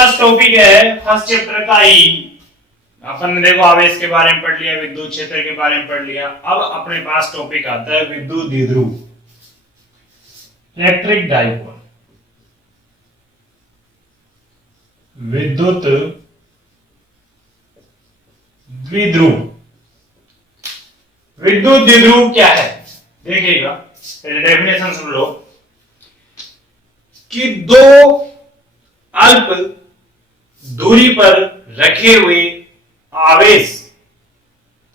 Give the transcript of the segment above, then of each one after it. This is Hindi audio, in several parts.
पास टॉपिक है फर्स्ट चैप्टर का ही। अपन ने देखो आवेश के बारे में पढ़ लिया, विद्युत क्षेत्र के बारे में पढ़ लिया। अब अपने पास टॉपिक आता है विद्युत द्विध्रुव, इलेक्ट्रिक डाइपोल। विद्युत द्विध्रुव, विद्युत द्विध्रुव क्या है देखिएगा, पहले डेफिनेशन सुन लो कि दो अल्प दूरी पर रखे हुए आवेश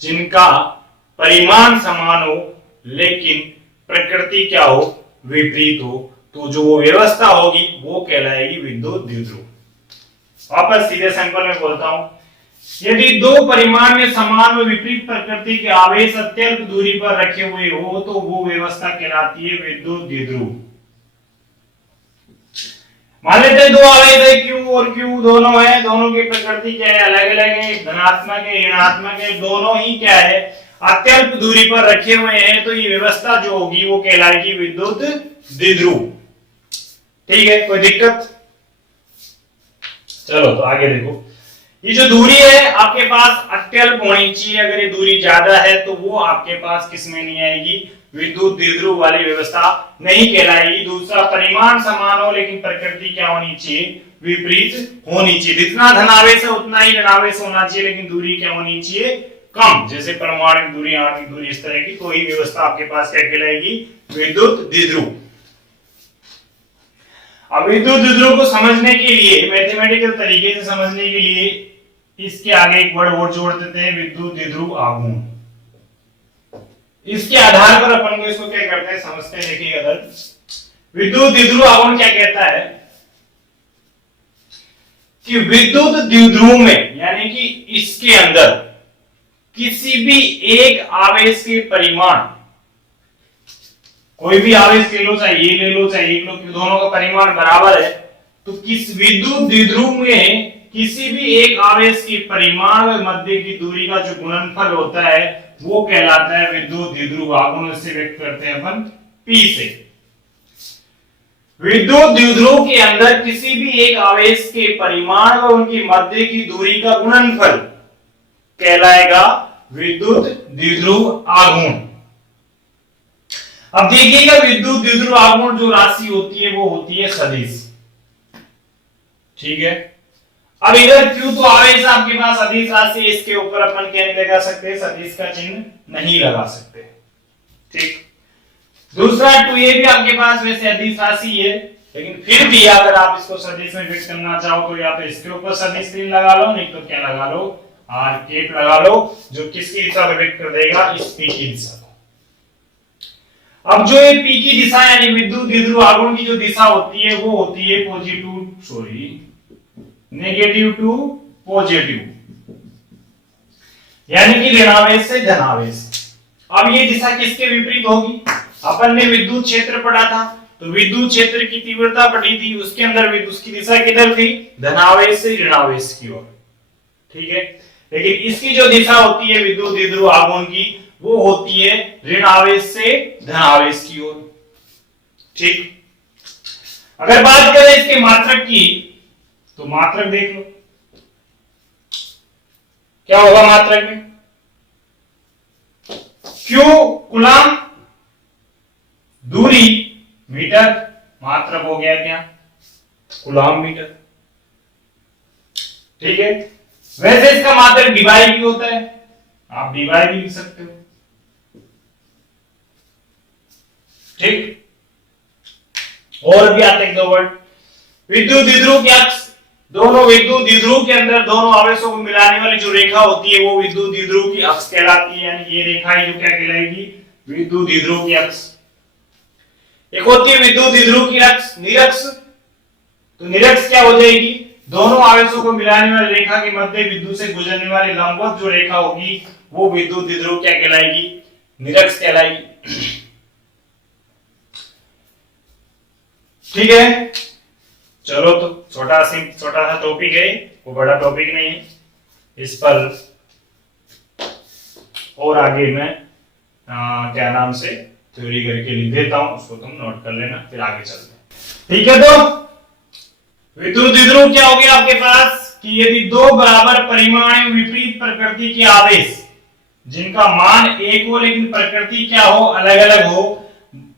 जिनका परिमाण समान हो लेकिन प्रकृति क्या हो, विपरीत हो, तो जो वो व्यवस्था होगी वो कहलाएगी विद्युत द्विध्रुव। वापस सीधे सिंपल में बोलता हूं, यदि दो परिमाण में समान व विपरीत प्रकृति के आवेश अत्यल्प दूरी पर रखे हुए हो तो वो व्यवस्था कहलाती है विद्युत द्विध्रुव। मान लेते हैं दो आवेश है Q और Q दोनों है, दोनों की प्रकृति क्या है, अलग अलग है, धनात्मक है ऋणात्मक है, दोनों ही क्या है अत्यल्प दूरी पर रखे हुए हैं, तो ये व्यवस्था जो होगी वो कहलाएगी विद्युत द्विध्रुव। ठीक है, कोई दिक्कत? चलो तो आगे देखो, ये जो दूरी है आपके पास अत्यल्प होनी चाहिए। अगर ये दूरी ज्यादा है तो वो आपके पास किसमें नहीं आएगी, विद्युत द्विध्रुव वाली व्यवस्था नहीं कहलाएगी। दूसरा, परिमाण समान हो लेकिन प्रकृति क्या होनी चाहिए, विपरीत होनी चाहिए। जितना धनावेश है उतना ही ऋणावेश होना चाहिए लेकिन दूरी क्या होनी चाहिए, कम। जैसे परमाणु दूरी, आणविक दूरी, इस तरह की कोई व्यवस्था आपके पास क्या कहलाएगी, विद्युत द्विध्रुव। अब विद्युत द्विध्रुव को समझने के लिए, मैथमेटिकल तरीके से समझने के लिए इसके आगे एक वर्ड और जोड़ देते हैं, विद्युत द्विध्रुव आघूर्ण। इसके आधार पर अपन को इसको क्या करते हैं समझते हैं। देखिए अगर विद्युत द्विध्रुव आघूर्ण क्या कहता है कि विद्युत द्विध्रुव में, यानी कि इसके अंदर किसी भी एक आवेश के परिमाण, कोई भी आवेश ले लो, चाहे ये ले लो चाहे ये लो, दोनों का परिमाण बराबर है, तो किस विद्युत द्विध्रुव में किसी भी एक आवेश के परिमाण और मध्य की दूरी का जो गुणनफल होता है वो कहलाता है विद्युत द्विध्रुव आघूर्ण। से व्यक्त करते हैं अपन P से। विद्युत द्विध्रुव के अंदर किसी भी एक आवेश के परिमाण और उनकी मध्य की दूरी का गुणनफल कहलाएगा विद्युत द्विध्रुव आघूर्ण। अब देखिएगा विद्युत द्विध्रुव आघूर्ण जो राशि होती है वो होती है सदिश। ठीक है, अब इधर Q तो आवेश आपके पास सदिश राशि, इसके ऊपर अपन क्या नहीं लगा सकते, सदिश का चिन्ह नहीं लगा सकते। ठीक, दूसरा 2a भी आपके पास वैसे सदिश राशि है, लेकिन फिर भी अगर आप इसको सदिश में व्यक्त करना चाहो तो या तो इसके ऊपर सदिश चिन्ह लगा लो, नहीं तो क्या लगा लो, r कैप लगा लो, जो किसकी दिशा में व्यक्त कर देगा, इस P की दिशा को। अब जो ये P की दिशा यानी विद्युत द्विध्रुव आघूर्ण की जो दिशा होती है वो होती है नेगेटिव टू पॉजिटिव, यानी कि ऋणावेश से धनावेश। अब ये दिशा किसके विपरीत होगी, अपन ने विद्युत क्षेत्र पढ़ा था, तो विद्युत क्षेत्र की तीव्रता पढ़ी थी, उसके अंदर विद्युत की दिशा किधर थी, धनावेश से ऋणावेश की ओर। ठीक है, लेकिन इसकी जो दिशा होती है विद्युत द्विध्रुव आघूर्ण की वो होती है ऋणावेश से धनावेश की ओर। ठीक, अगर बात करें इसके मात्रक की तो मात्रक देख लो क्या होगा मात्रक में, Q कूलम, दूरी मीटर, मात्रक हो गया क्या, कूलम मीटर। ठीक है, वैसे इसका मात्रक डीवाई भी होता है, आप डीवाई भी लिख सकते हो। ठीक, और भी आते हैं दो वर्ड, विद्युत द्विध्रुव के अक्ष, दोनों विद्युत द्विध्रुव के अंदर दोनों आवेशों को मिलाने वाली जो रेखा होती है वो विद्युत द्विध्रुव की अक्ष कहलाती है, यानी ये रेखा है जो क्या कहलाएगी, विद्युत द्विध्रुव की अक्ष। एक होती है विद्युत द्विध्रुव की अक्ष निरक्ष, तो निरक्ष क्या हो जाएगी, दोनों आवेशों को मिलाने वाली रेखा के मध्य विद्युत से गुजरने वाली लंबवत जो रेखा होगी वो विद्युत द्विध्रुव क्या कहलाएगी, निरक्ष कहलाएगी। ठीक है, चलो तो छोटा सा टॉपिक है, वो बड़ा टॉपिक नहीं है, इस पर और आगे मैं क्या नाम से थ्योरी करके लिख देता हूं, उसको तुम नोट कर लेना, फिर आगे चलते हैं। ठीक है, तो विद्युत द्विध्रुव क्या हो गया आपके पास कि यदि दो बराबर परिमाण विपरीत प्रकृति के आवेश जिनका मान एक हो लेकिन प्रकृति क्या हो, अलग अलग हो,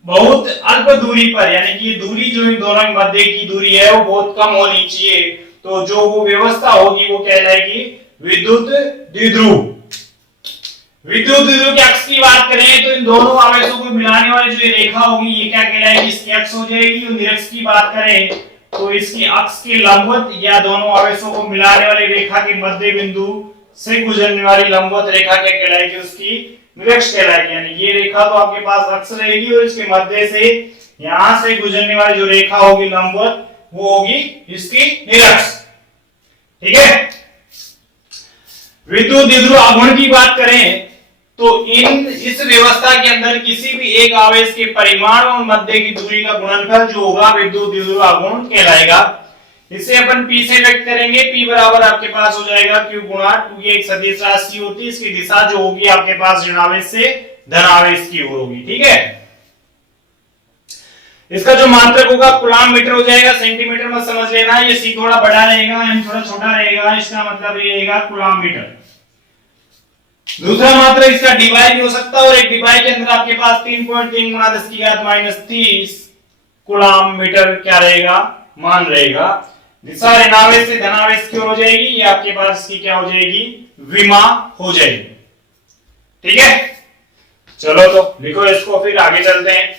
बहुत अल्प दूरी पर, यानी कि दूरी जो इन दोनों के मध्य की दूरी है वो बहुत कम होनी चाहिए, तो जो वो व्यवस्था होगी वो कहलाएगी विद्युत द्विध्रुव। विद्युत द्विध्रुव के अक्ष की बात करें तो इन दोनों आवेशों को मिलाने वाली जो रेखा होगी ये क्या कहलाएगी, इसकी अक्ष हो जाएगी। और निरक्ष की बात करें तो इसकी अक्ष के लंबवत या दोनों आवेशों को मिलाने वाली रेखा के मध्य बिंदु से गुजरने वाली लंबवत रेखा क्या कहलाएगी, उसकी निरक्ष कहलाएगी। यानी ये रेखा तो आपके पास अक्ष रहेगी और इसके मध्य से यहां से गुजरने वाली जो रेखा होगी लंबवत वो होगी इसकी निरक्ष। ठीक है। विद्युत द्विध्रुव आघूर्ण की बात करें तो इस व्यवस्था के अंदर किसी भी एक आवेश के परिमाण और मध्य की दूरी का गुणनफल जो होगा विद्युत द्विध्रुव आघूर्ण कहलाएगा। इसे अपन P से व्यक्त करेंगे। P बराबर आपके पास हो जाएगा Q गुणा 2, ये एक सदिश राशि होती है, इसकी दिशा जो होगी आपके पास ऋणावेश से धनावेश की ओर होगी। ठीक है। इसका जो मात्रक होगा कूलम मीटर हो जाएगा, सेंटीमीटर में समझ लेना। ये C थोड़ा बड़ा रहेगा, M थोड़ा छोटा रहेगा, इसका मतलब ये रहेगा कूलम मीटर। दूसरा मात्रक इसका डिवाई भी हो सकता है और एक डिवाई के अंदर आपके पास 3.3 गुणा 10 की घात -30 कूलम मीटर क्या रहेगा, मान रहेगा। दिशा ऋणावेश से धनावेश की ओर हो जाएगी, ये आपके पास इसकी क्या हो जाएगी, विमा हो जाएगी। ठीक है। चलो तो लिखो इसको, फिर आगे चलते हैं।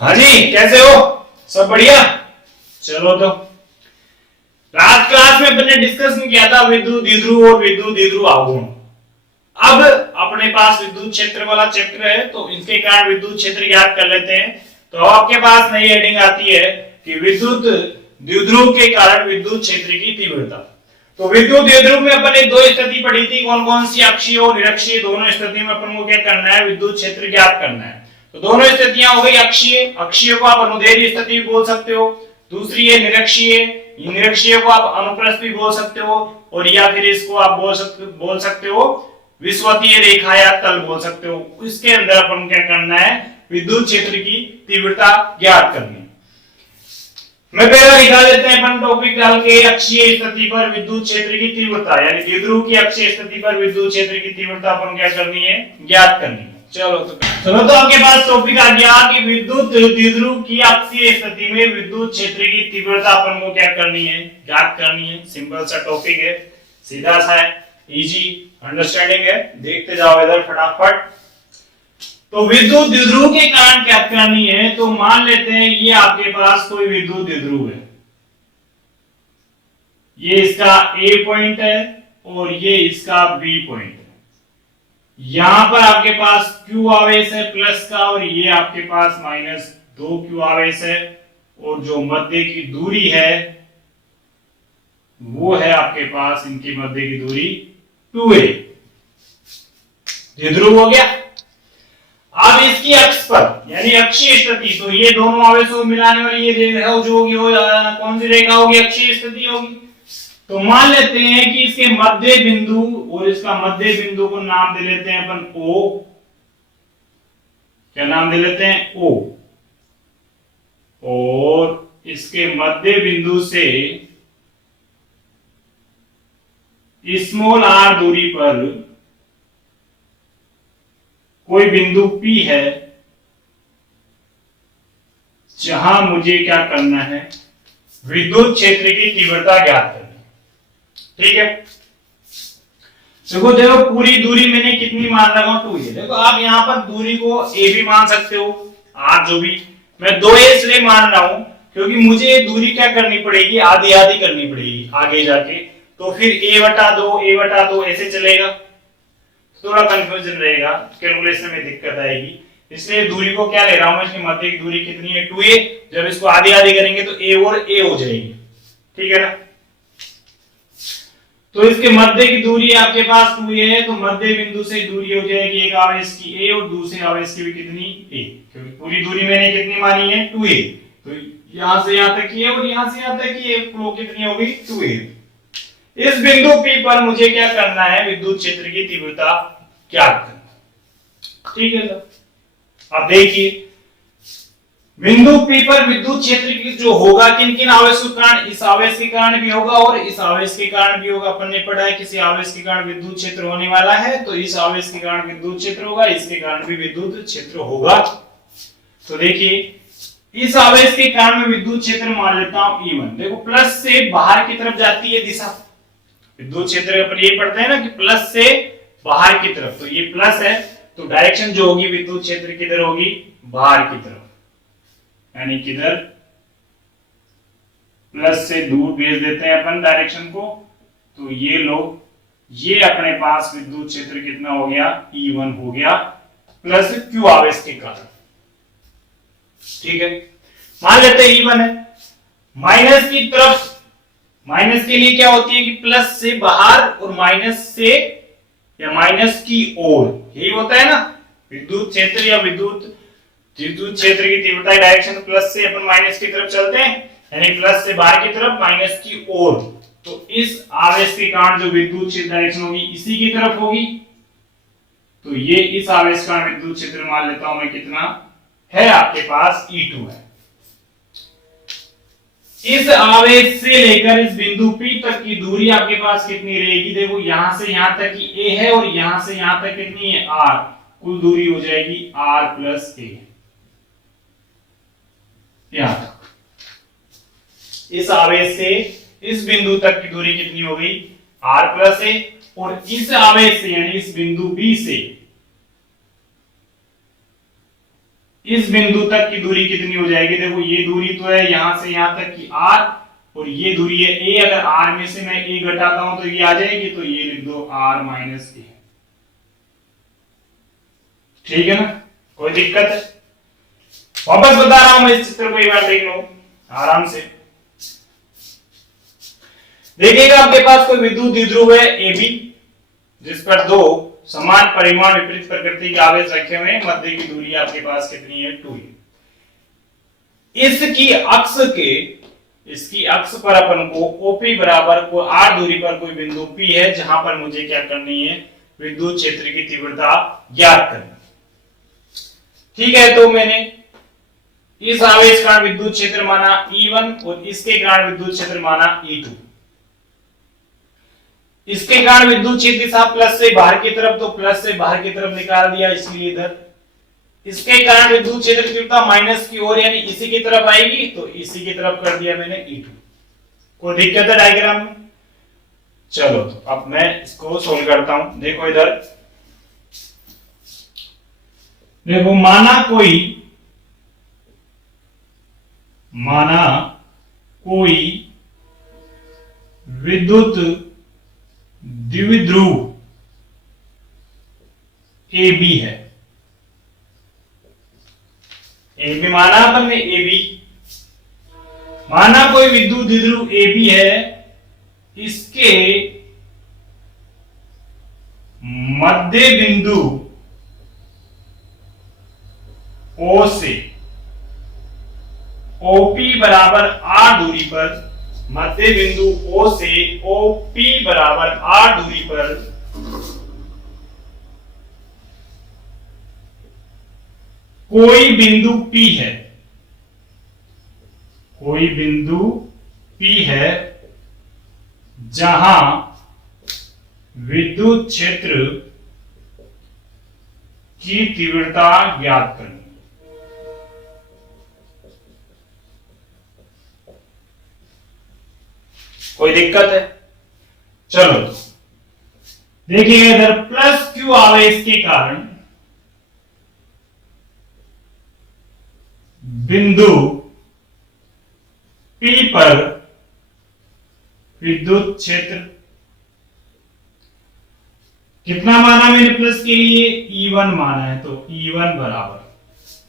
हाँ जी, कैसे हो, सब बढ़िया। चलो तो लास्ट क्लास में अपन ने डिस्कशन किया था विद्युत द्विध्रुव और विद्युत द्विध्रुव आघूर्ण। अब अपने पास विद्युत क्षेत्र वाला चैप्टर है तो इसके कारण विद्युत क्षेत्र ज्ञात कर लेते हैं। तो आपके पास नई हेडिंग आती है कि विद्युत द्विध्रुव के कारण विद्युत क्षेत्र की तीव्रता। तो विद्युत द्विध्रुव में अपन ने दो स्थिति पढ़ी थी, कौन कौन सी, अक्षीय और निरक्षीय। दोनों स्थिति में अपन को क्या करना है, विद्युत क्षेत्र ज्ञात करना है। तो दोनों स्थितियां हो गई अक्षीय, अक्षीय को आप अनुदैर्ध्य स्थिति भी बोल सकते हो। दूसरी है निरक्षीय, निरक्षीय को आप अनुप्रस्थ भी बोल सकते हो, और या फिर इसको आप बोल सकते हो विषुवतीय रेखा या तल बोल सकते हो। इसके अंदर अपन क्या करना है, विद्युत क्षेत्र की तीव्रता ज्ञात करनी। मैं पहला लिखा देते हैं अपन टॉपिक डाल के, अक्षीय स्थिति पर विद्युत क्षेत्र की तीव्रता, यानी द्विध्रुव की अक्षीय स्थिति पर विद्युत क्षेत्र की तीव्रता अपन क्या करनी है, ज्ञात करनी है। चलो तो आपके पास टॉपिक आ गया कि विद्युत द्विध्रुव की अक्षीय स्थिति में विद्युत क्षेत्र की तीव्रता अपन को क्या करनी है, ज्ञात करनी है। सिंपल सा टॉपिक है, सीधा सा है, इजी अंडरस्टैंडिंग है। देखते जाओ इधर फटाफट। तो विद्युत द्विध्रुव के कारण क्या करनी है, तो मान लेते हैं ये आपके पास कोई विद्युत द्विध्रुव है, ये इसका A पॉइंट है और ये इसका B पॉइंट है। यहां पर आपके पास Q आवेश है प्लस का, और ये आपके पास -2Q आवेश है, और जो मध्य की दूरी है वो है आपके पास, इनकी मध्य की दूरी 2a। द्विध्रुव हो गया। अब इसकी अक्ष पर यानी अक्षीय स्थिति, तो ये दोनों आवेशों को मिलाने वाली ये रेखा जो होगी वो कौन सी रेखा होगी, अक्षीय स्थिति होगी। तो मान लेते हैं कि इसके मध्य बिंदु और इसका मध्य बिंदु को नाम दे लेते हैं अपन O। क्या नाम दे लेते हैं, O। और इसके मध्य बिंदु से स्मॉल r दूरी पर कोई बिंदु P है जहां मुझे क्या करना है, विद्युत क्षेत्र की तीव्रता ज्ञात करनी। ठीक है। देखो पूरी दूरी मैंने कितनी मान रखा हूं, 2a। देखो आप यहां पर दूरी को a भी मान सकते हो, r जो भी, मैं 2a इसलिए मान रहा हूं क्योंकि मुझे दूरी क्या करनी पड़ेगी, आधी आधी करनी पड़ेगी आगे जाके। तो फिर a/2 ऐसे चलेगा, थोड़ा कंफ्यूजन रहेगा, कैलकुलेशन में दिक्कत आएगी। इसलिए दूरी को क्या ले रहा हूं, इसकी मध्य की दूरी कितनी है, 2a। जब इसको आधी आधी करेंगे तो a और a हो जाएगी। ठीक है ना। तो इसके मध्य की दूरी आपके पास 2a है, तो मध्य बिंदु से दूरी हो जाएगी एक आवेश की a और दूसरे आवेश की भी कितनी a, क्योंकि पूरी दूरी मैंने कितनी मानी है 2a, तो यहां से यहां तक की है और यहां से यहां तक की फ्लो कितनी होगी 2a। इस बिंदु P पर मुझे क्या करना है, विद्युत क्षेत्र की तीव्रता ज्ञात करना। ठीक है सर, अब देखिए बिंदु P पर विद्युत क्षेत्र की जो होगा किन किन आवेशों के कारण, इस आवेश के कारण भी होगा और इस आवेश के कारण भी होगा। अपन ने पढ़ा है किसी आवेश के कारण विद्युत क्षेत्र होने वाला है, तो इस आवेश के कारण विद्युत क्षेत्र होगा, इसके कारण भी विद्युत क्षेत्र होगा। तो देखिए इस आवेश के कारण मैं विद्युत क्षेत्र मान लेता हूं E1। देखो प्लस से बाहर की तरफ जाती है दिशा, विद्युत क्षेत्र पर ये पढ़ते हैं ना कि प्लस से बाहर की तरफ, तो ये प्लस है, तो डायरेक्शन जो होगी विद्युत क्षेत्र किधर होगी, बाहर की तरफ, यानी किधर प्लस से दूर भेज देते हैं अपन डायरेक्शन को। तो ये लो, ये अपने पास विद्युत क्षेत्र कितना हो गया, E1 हो गया, प्लस Q आवेश के कारण। ठीक है, मान लेते हैं E1 है। माइनस की तरफ, माइनस के लिए क्या होती है कि प्लस से बाहर और माइनस से या माइनस की ओर, यही होता है ना विद्युत क्षेत्र या विद्युत क्षेत्र की तीव्रता डायरेक्शन प्लस से अपन माइनस की तरफ चलते हैं, यानी प्लस से बाहर की तरफ माइनस की ओर। तो इस आवेश के कारण जो विद्युत क्षेत्र डायरेक्शन होगी इसी की तरफ होगी, तो ये इस आवेश का विद्युत क्षेत्र मान लेता हूं मैं, कितना है आपके पास E2 है। इस आवेश से लेकर इस बिंदु P तक की दूरी आपके पास कितनी रहेगी, देखो यहां से यहां तक की a है और यहां से यहां तक कितनी है r, कुल दूरी हो जाएगी r प्लस a। यहां तक इस आवेश से इस बिंदु तक की दूरी कितनी हो गई, r प्लस a, और इस आवेश से यानी इस बिंदु B से इस बिंदु तक की दूरी कितनी हो जाएगी, देखो ये दूरी तो है यहां से यहां तक की r, और ये दूरी है a, अगर r में से मैं a घटाता हूं तो ये आ जाएगी, तो ये लिख दो r माइनस a। ठीक है ना, कोई दिक्कत है? वापस बता रहा हूं मैं, इस चित्र को एक बार देख लो आराम से। देखिएगा आपके पास कोई विद्युत द्विध्रुव है AB, जिस पर दो समान परिमाण विपरीत प्रकृति के आवेश रखे हुए हैं, मध्य की दूरी आपके पास कितनी है 2a। इसकी अक्ष पर अपन को OP बराबर को r दूरी पर कोई बिंदु P है, जहां पर मुझे क्या करनी है, विद्युत क्षेत्र की तीव्रता ज्ञात करनी। ठीक है, तो मैंने इस आवेश का विद्युत क्षेत्र माना E1 और इसके कारण विद्युत क्षेत्र माना E2। इसके कारण विद्युत क्षेत्र दिशा प्लस से बाहर की तरफ, तो प्लस से बाहर की तरफ निकाल दिया, इसलिए इधर। इसके कारण विद्युत क्षेत्र की तीव्रता माइनस की ओर यानी इसी की तरफ आएगी, तो इसी की तरफ कर दिया मैंने E2। कोई दिक्कत है डायग्राम में? चलो तो अब मैं इसको सोल्व करता हूं। देखो इधर, देखो माना कोई विद्युत द्विध्रुव AB है, AB माना अपन ने AB, माना कोई विद्युत द्विध्रुव AB है, इसके मध्य बिंदु O से OP बराबर r दूरी पर, मध्य बिंदु O से OP बराबर r दूरी पर कोई बिंदु P है, कोई बिंदु P है जहां विद्युत क्षेत्र की तीव्रता ज्ञात करनी। कोई दिक्कत है? चलो देखिए इधर प्लस Q आवेश के कारण बिंदु P पर विद्युत क्षेत्र कितना माना मैंने प्लस के लिए, E1 माना है, तो E1 बराबर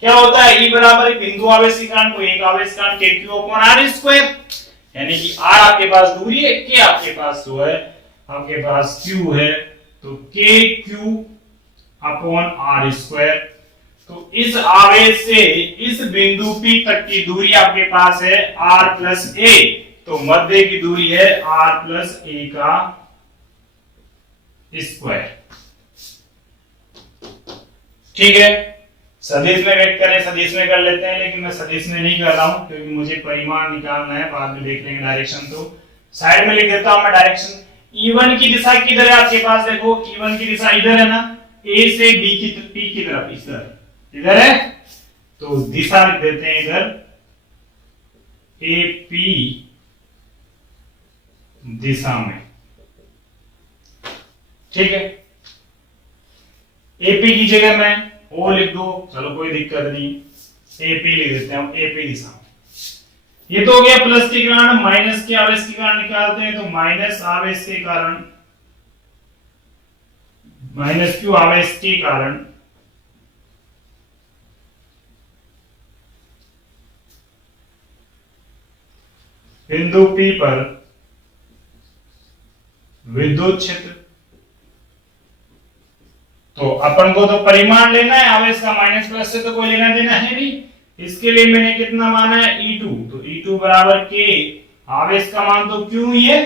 क्या होता है, E बराबर बिंदु आवेश के कारण कोई एक आवेश कारण KQ/r², यानी कि r आपके पास दूरी है, K आपके पास जो है आपके पास Q है तो KQ अपॉन R स्क्वायर। तो इस आवेश से इस बिंदु P तक की दूरी आपके पास है R प्लस A, तो मध्य की दूरी है R प्लस A का स्क्वायर। ठीक है, सदिश में व्यक्त करें, सदिश में कर लेते हैं, लेकिन मैं सदिश में नहीं कर रहा हूं क्योंकि मुझे परिमाण निकालना है, बाद में देख लेंगे डायरेक्शन। तो साइड में लिख देता हूं मैं डायरेक्शन। E1 की दिशा किधर है आपके पास, देखो E1 की दिशा इधर है ना, A से B की P की तरफ, इधर है, तो दिशा लिख देते हैं इधर AP दिशा में। ठीक है, AP की जगह मैं O लिख दो, चलो कोई दिक्कत नहीं, AP लिख देते हैं हम, AP दिशा में। ये तो हो गया प्लस के कारण, माइनस के आवेश के कारण निकालते हैं, तो माइनस आवेश के कारण, माइनस Q आवेश के कारण बिंदु P पर विद्युत क्षेत्र। तो अपन को तो परिमाण लेना है आवेश का, माइनस प्लस से तो कोई लेना देना है नहीं। इसके लिए मैंने कितना माना है E2, तो E2 बराबर K, आवेश का मान तो Q ही है,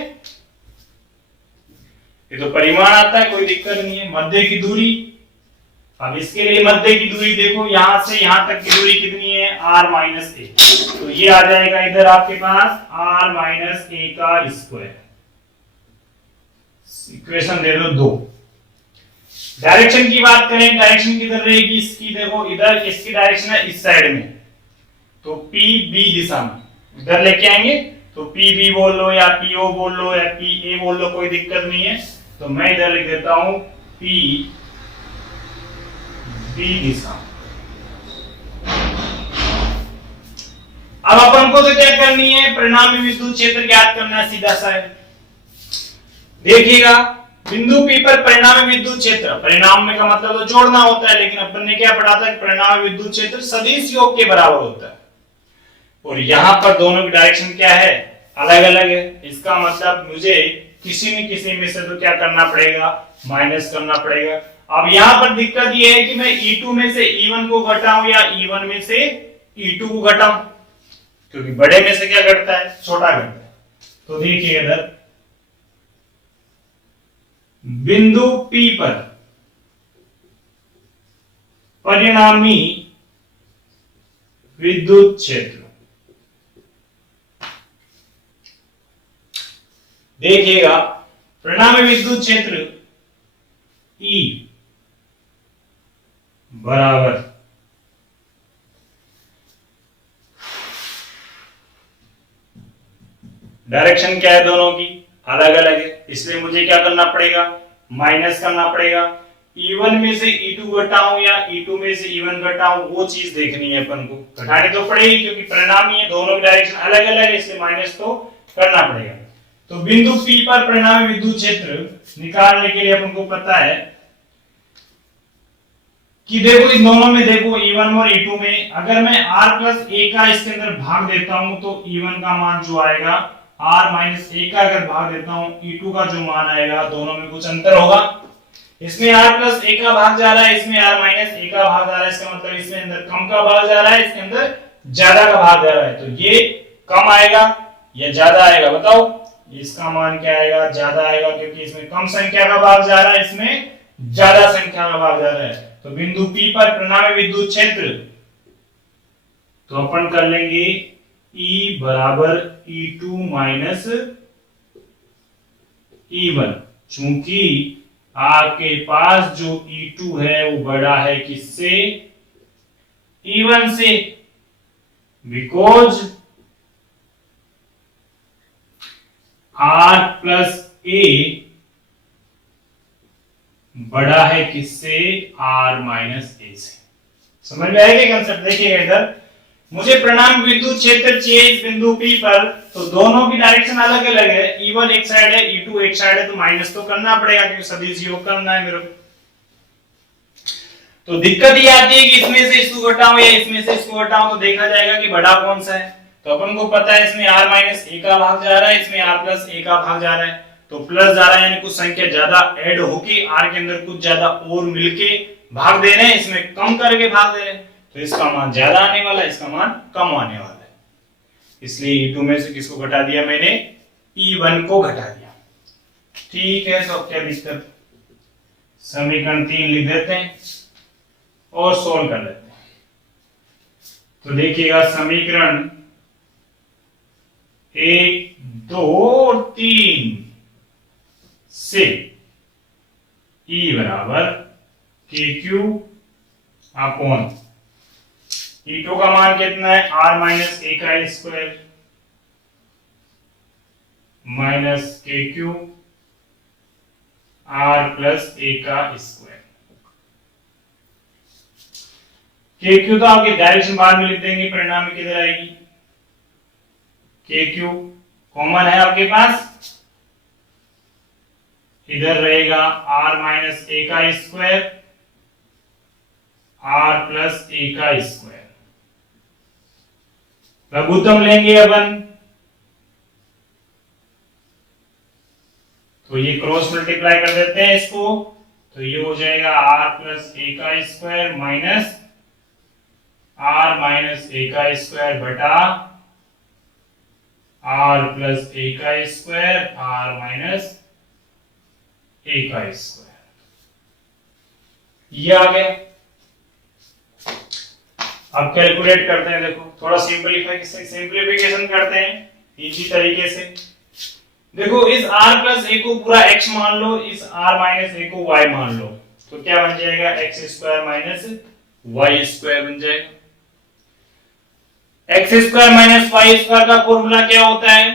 ये तो परिमाण आता है, कोई दिक्कत नहीं है। मध्य की दूरी, अब इसके लिए मध्य की दूरी देखो, यहां से यहां तक की दूरी कितनी है R माइनस A, तो ये आ जाएगा इधर आपके पास R माइनस A का स्क्वायर। इक्वेशन दे दो 2। डायरेक्शन की बात करें, डायरेक्शन किधर रहेगी इसकी, देखो इधर इसकी डायरेक्शन है इस साइड में, तो PB दिशा में इधर लेके आएंगे, तो PB बोल लो या PO बोल लो या PA बोल लो, कोई दिक्कत नहीं है। तो मैं इधर लिख देता हूं PB दिशा। अब अपन को तो क्या करनी है, परिणामी विद्युत क्षेत्र ज्ञात करना है, सीधा सा है। देखिएगा बिंदु P पर परिणामी विद्युत क्षेत्र, परिणाम में का मतलब तो जोड़ना होता है, लेकिन अपन ने क्या पढ़ा था कि परिणामी विद्युत क्षेत्र सदिश योग के बराबर होता है, और यहां पर दोनों की डायरेक्शन क्या है, अलग अलग है। इसका मतलब मुझे किसी न किसी में से तो क्या करना पड़ेगा, माइनस करना पड़ेगा। अब यहां पर दिक्कत ये है कि मैं E2 में से E1 को घटाऊं या E1 में से E2 को घटाऊं, क्योंकि बड़े में से क्या घटता है, छोटा घटता है। तो देखिए इधर बिंदु P पर परिणामी विद्युत क्षेत्र, देखिएगा परिणामी विद्युत क्षेत्र E बराबर डायरेक्शन क्या है, दोनों की अलग अलग है, इसलिए मुझे क्या करना पड़ेगा, माइनस करना पड़ेगा। E1 में से E2 घटाऊं या E2 में से E1 घटाऊं, वो चीज देखनी है अपन को, घटानी तो पड़ेगी क्योंकि परिणामी है, दोनों की डायरेक्शन अलग अलग है, इसलिए माइनस तो करना पड़ेगा। तो बिंदु P पर परिणामी विद्युत क्षेत्र निकालने के लिए अपन को पता है कि देखो इन दोनों में, देखो E1 और E2 में अगर मैं R प्लस A का इसके अंदर भाग देता हूं, तो E1 का मान जो आएगा, R माइनस A का अगर भाग देता हूं, E2 का जो मान आएगा, दोनों में कुछ अंतर होगा। इसमें R प्लस A का भाग जा रहा है, इसमें R माइनस A का भाग जा रहा है, इसका मतलब इसमें अंदर कम का भाग जा रहा है, इसके अंदर ज्यादा का भाग जा रहा है। तो ये कम आएगा या ज्यादा आएगा, बताओ। इसका मान क्या आएगा, ज्यादा आएगा, क्योंकि इसमें कम संख्या का भाग जा रहा है, इसमें ज्यादा संख्या का भाग जा रहा है। तो बिंदु P पर परिणामी विद्युत क्षेत्र, तो अपन कर लेंगे E बराबर E2 माइनस E1, चूंकि आपके पास जो E2 है वो बड़ा है किससे, E1 से, बिकॉज R प्लस A बड़ा है किससे, R माइनस A से। समझ में आएगा कंसेप्ट। देखिएगा इधर मुझे परिणामी विद्युत क्षेत्र चाहिए इस बिंदु P पर, तो दोनों की डायरेक्शन अलग अलग है, E1 एक साइड है, E2 एक साइड है, तो माइनस तो करना पड़ेगा क्योंकि सदिश योग करना है मेरे को। तो दिक्कत ये आती है कि इसमें से इसको घटाऊं या इसमें से इसको घटाऊं, तो देखा जाएगा कि बड़ा कौन सा है। तो अपन को पता है इसमें R माइनस A का भाग जा रहा है, इसमें R प्लस A का भाग जा रहा है, तो तो प्लस जा रहा है यानी कुछ संख्या ज्यादा ऐड होके आर के अंदर कुछ ज्यादा और मिलके भाग दे रहे हैं, इसमें कम करके भाग दे रहे हैं, तो इसका मान ज्यादा आने वाला है, इसका मान कम आने वाला है। इसलिए E2 में से किसको घटा दिया मैंने, E1 को घटा दिया। ठीक है, तो क्या दिक्कत, समीकरण 3 लिख देते हैं और सोल्व कर लेते हैं। तो देखिएगा समीकरण 1, 2, 3 से E बराबर KQ अपॉन E2 का मान कितना है, R माइनस A का square minus KQ R plus A का स्क्वायर। KQ तो आपके डायरेक्शन बार में लिख देंगे, परिणाम में किधर आएगी, KQ कॉमन है आपके पास, इधर रहेगा R माइनस A का स्क्वायर R प्लस A का स्क्वायर। लघुत्तम लेंगे अपन, तो ये क्रॉस मल्टीप्लाई कर देते हैं इसको, तो ये हो जाएगा R प्लस A का square minus R minus A का स्क्वायर बटा R प्लस A का स्क्वायर R माइनस A का स्क्वायर। ये आ गया। अब कैलकुलेट करते हैं, देखो थोड़ा सिंपलीफिकेशन करते हैं इसी तरीके से। देखो इस r प्लस a को पूरा x मान लो, इस r माइनस a को y मान लो, तो क्या बन जाएगा, x square minus y square बन जाएगा। x square minus y square का फॉर्मूला क्या होता है,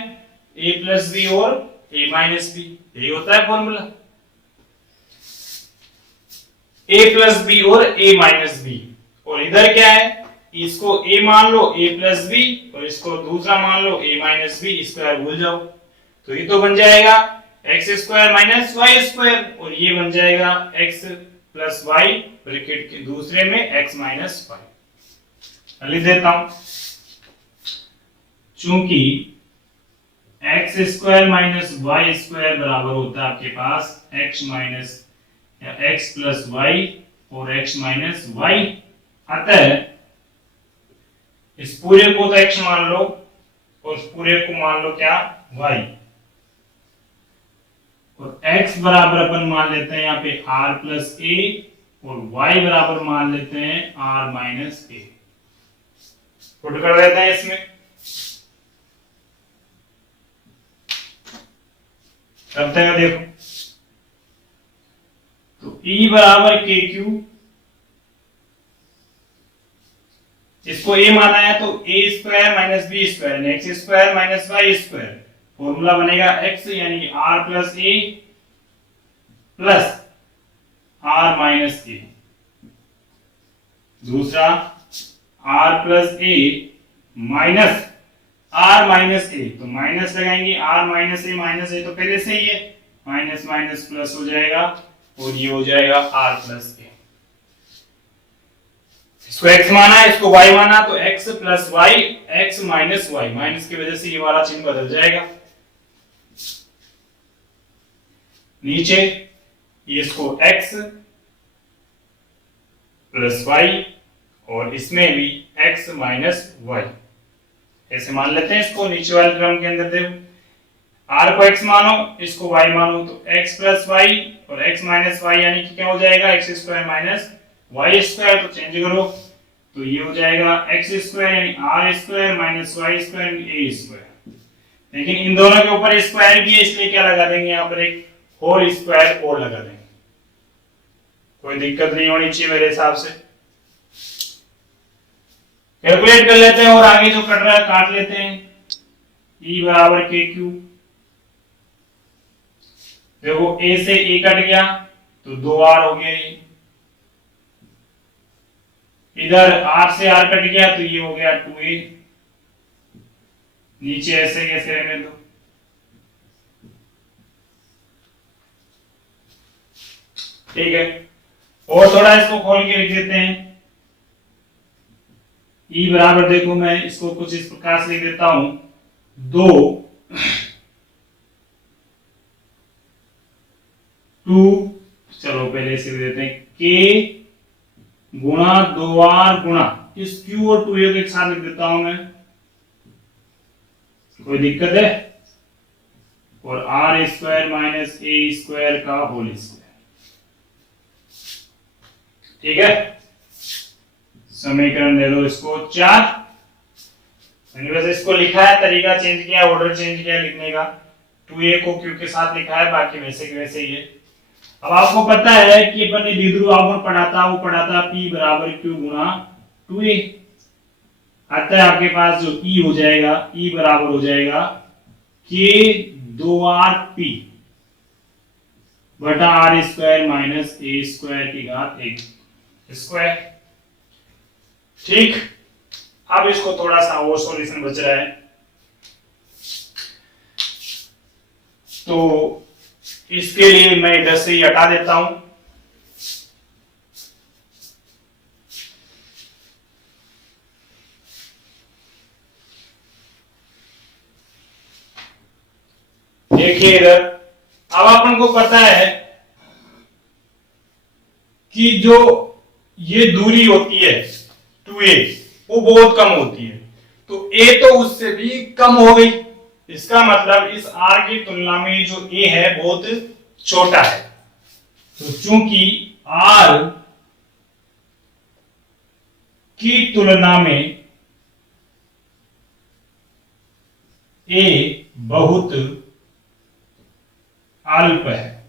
a प्लस b और a माइनस b, यही होता है फॉर्मूला, a प्लस b और a माइनस b। और इधर क्या है, इसको a मान लो a प्लस b और इसको दूसरा मान लो a माइनस b, स्क्वायर भूल जाओ, तो ये तो बन जाएगा x square minus y square, और ये बन जाएगा x प्लस वाई ब्रैकेट के दूसरे में x माइनस वाई। लिख देता हूं, चूंकि x square minus y square बराबर होता है आपके पास x minus x plus y और x माइनस वाई, अतः इस पूरे को तो x मान लो और इस पूरे को मान लो क्या, y, और x बराबर अपन मान लेते हैं यहाँ पे r प्लस a और y बराबर मान लेते हैं r माइनस a। पुट कर देते हैं इसमें, करते हैं देखो, तो E बराबर KQ, इसको a माना है तो a square minus b square यानी x square minus y square, formula बनेगा x यानी r plus a plus r minus a, दूसरा r plus a minus r minus a, तो माइनस लगाएंगे, r माइनस a तो पहले से ही है, माइनस माइनस प्लस हो जाएगा और ये हो जाएगा r प्लस a। इसको x माना है, इसको y माना, तो x plus y x minus y, minus की वजह से ये वाला चिन्ह बदल जाएगा। नीचे इसको x प्लस y और इसमें भी x माइनस y ऐसे मान लेते हैं इसको। नीचे वाले क्रम के अंदर देखो, r को x मानो, इसको y मानो, तो x प्लस y और x माइनस y यानी कि क्या हो जाएगा, x square minus y square, तो चेंज करो तो ये हो जाएगा x स्क्वायर यानी r square minus y square यानी a स्क्वायर। लेकिन इन दोनों के ऊपर स्क्वायर भी है, इसलिए क्या लगा देंगे यहाँ पर, एक होल स्क्वायर और लगा देंगे, कोई दिक्कत नहीं होनी चाहिए मेरे हिसाब से। कैलकुलेट कर लेते हैं और आगे जो कट रहा है काट लेते हैं। E बराबर KQ, देखो a से a कट गया तो 2r हो गया, ये इधर r से r कट गया तो ये हो गया 2a, नीचे ऐसे कैसे रहने दो, ठीक है। और थोड़ा इसको खोल के लिख देते हैं। E बराबर देखो मैं इसको कुछ इस प्रकार से लिख देता हूं, 2 2, चलो पहले इसे देते हैं k गुणा 2r गुणा इस q और 2a को एक साथ लिख देता हूं मैं, कोई दिक्कत है, और r square minus a square का होल स्क्वायर। ठीक है, समीकरण दे दो इसको 4। मैंने वैसे इसको लिखा है, तरीका चेंज किया, ऑर्डर चेंज किया लिखने का, 2a को q के साथ लिखा है, बाकी वैसे के वैसे ही है। अब आपको पता है कि अपन ने द्विध्रुव आघूर्ण पढ़ा था, वो पढ़ा था p बराबर q गुणा 2a। अतः आपके पास जो E हो जाएगा, E बराबर हो जाएगा k 2rp बटा r square minus a square की घात 1 स्क्वायर। ठीक, अब इसको थोड़ा सा और सॉल्यूशन बच रहा है, तो इसके लिए मैं इधर से ही हटा देता हूं। देखिए इधर, अब अपन को पता है कि जो ये दूरी होती है 2a वो बहुत कम होती है, तो a तो उससे भी कम हो गई, इसका मतलब इस r की तुलना में जो a है बहुत छोटा है। तो चूंकि r की तुलना में a बहुत अल्प है,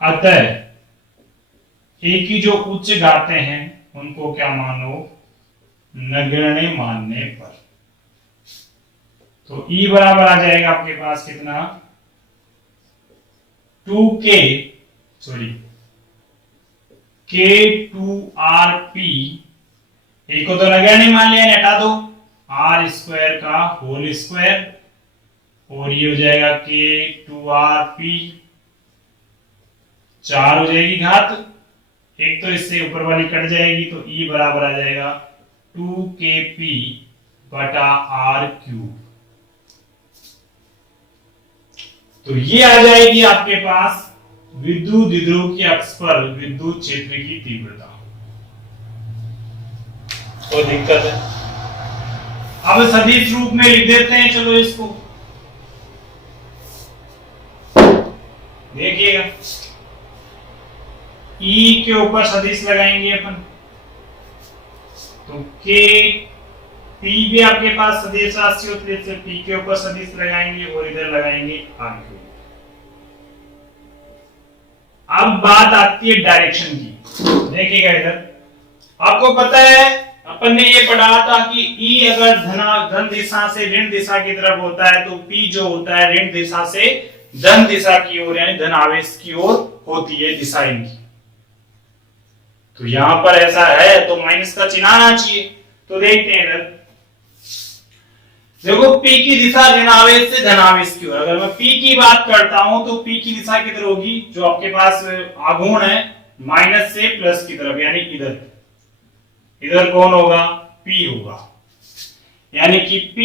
अतः a की जो उच्च घातें हैं उनको क्या मानो, नगण्य मानने पर। तो E बराबर आ जाएगा आपके पास कितना, 2k k2rp, ए को तो नगण्य मान लिया, हटा दो, r स्क्वायर का होल स्क्वायर, और ये हो जाएगा k2rp, 4 हो जाएगी घात, एक तो इससे ऊपर वाली कट जाएगी, तो E बराबर आ जाएगा 2kp बटा r क्यूब। तो ये आ जाएगी आपके पास विद्युत द्विध्रुव के अक्ष पर विद्युत क्षेत्र की तीव्रता। तो दिक्कत है, अब सदिश रूप में लिख देते हैं, चलो इसको देखिएगा, E के ऊपर सदिश लगाएंगे अपन, तो K P भी आपके पास सदिश राशि होती है, P के ऊपर सदिश लगाएंगे और इधर लगाएंगे R के। अब बात आती है डायरेक्शन की, देखिएगा इधर, आपको पता है अपन ने ये पढ़ा था कि E अगर धन दिशा से ऋण दिशा की तरफ होता है, तो P जो होता है ऋण दिशा से धन दिशा की ओर, यानी धन आवेश की ओर होती है दिशा इनकी। तो यहां पर ऐसा है तो माइनस का चिन्ह आना चाहिए। तो देखते हैं इधर, देखो P की दिशा ऋणावेश से धनावेश की ओर, अगर मैं P की बात करता हूं तो P की दिशा किधर होगी, जो आपके पास आघूर्ण है माइनस से प्लस की तरफ, यानी इधर, इधर कौन होगा, P होगा, यानी कि P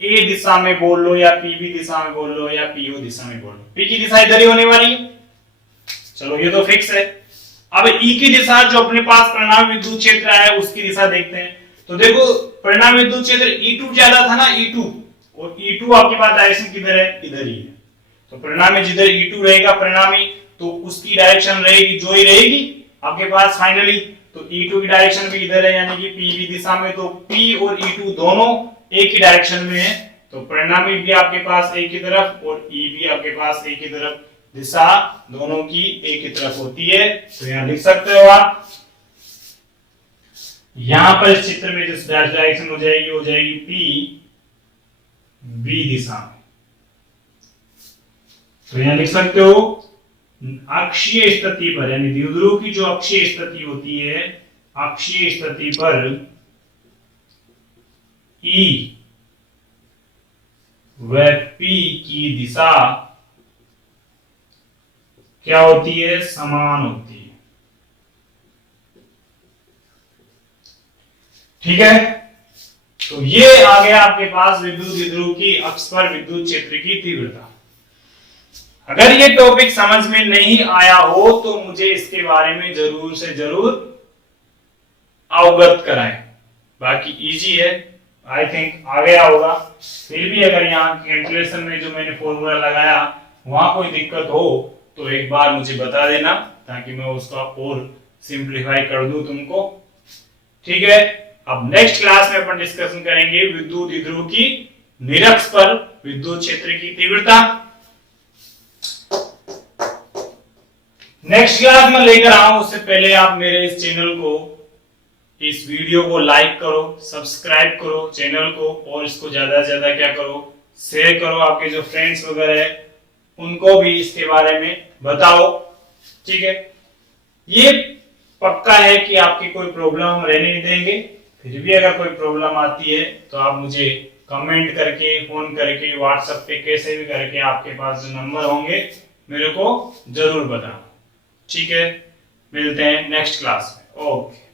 A दिशा में बोल लो या PB दिशा में बोल लो या PO दिशा में बोल लो, P की दिशा इधर ही होने वाली है। चलो ये तो फिक्स है। अब E की दिशा जो अपने पास परिणामी विद्युत क्षेत्र है उसकी दिशा देखते हैं। तो देखो परिणामी विद्युत क्षेत्र E2 ज्यादा था ना, E2, और E2 आपके पास डायरेक्शन किधर है, इधर ही है। तो परिणामी जिधर E2 रहेगा परिणामी, तो उसकी डायरेक्शन रहेगी जो ही रहेगी आपके पास फाइनली, तो E2 की डायरेक्शन भी इधर है, यानी कि PB दिशा में, तो P और E2 दोनों एक ही डायरेक्शन में है, तो परिणामी भी आपके पास एक ही तरफ और E भी आपके पास एक ही तरफ, दिशा दोनों की एक ही तरफ होती है। तो यहां लिख सकते हो आप, यहां पर इस चित्र में जो डायरेक्शन हो जाएगी P B दिशा में। तो यहां लिख सकते हो अक्षीय स्थिति पर, यानी द्विध्रुव की जो अक्षीय स्थिति होती है, अक्षीय स्थिति पर E व P की दिशा क्या होती है, समान होती है। ठीक है, तो ये आ गया आपके पास विद्युत द्विध्रुव की अक्ष पर विद्युत क्षेत्र की तीव्रता। अगर ये टॉपिक समझ में नहीं आया हो तो मुझे इसके बारे में जरूर से जरूर अवगत कराएं। बाकी इजी है, आई थिंक आ गया होगा। फिर भी अगर यहाँ कैलकुलेशन में जो मैंने फॉर्मूला लगाया वहां कोई दिक्कत हो तो एक बार मुझे बता देना, ताकि मैं उसका और सिंप्लीफाई कर दूं तुमको। ठीक है, अब नेक्स्ट क्लास में अपन डिस्कशन करेंगे विद्युत द्विध्रुव की निरक्ष पर विद्युत क्षेत्र की तीव्रता। नेक्स्ट क्लास में लेकर आऊं उससे पहले आप मेरे इस चैनल को, इस वीडियो को लाइक करो, सब्सक्राइब करो चैनल को, और इसको ज्यादा से ज्यादा क्या करो, शेयर करो। आपके जो फ्रेंड्स वगैरह है उनको भी इसके बारे में बताओ। ठीक है, ये पक्का है कि आपकी कोई प्रॉब्लम हम रहने नहीं देंगे। फिर भी अगर कोई प्रॉब्लम आती है तो आप मुझे कमेंट करके, फोन करके, व्हाट्सएप पे कैसे भी करके आपके पास जो नंबर होंगे मेरे को जरूर बताना। ठीक है, मिलते हैं नेक्स्ट क्लास में। ओके।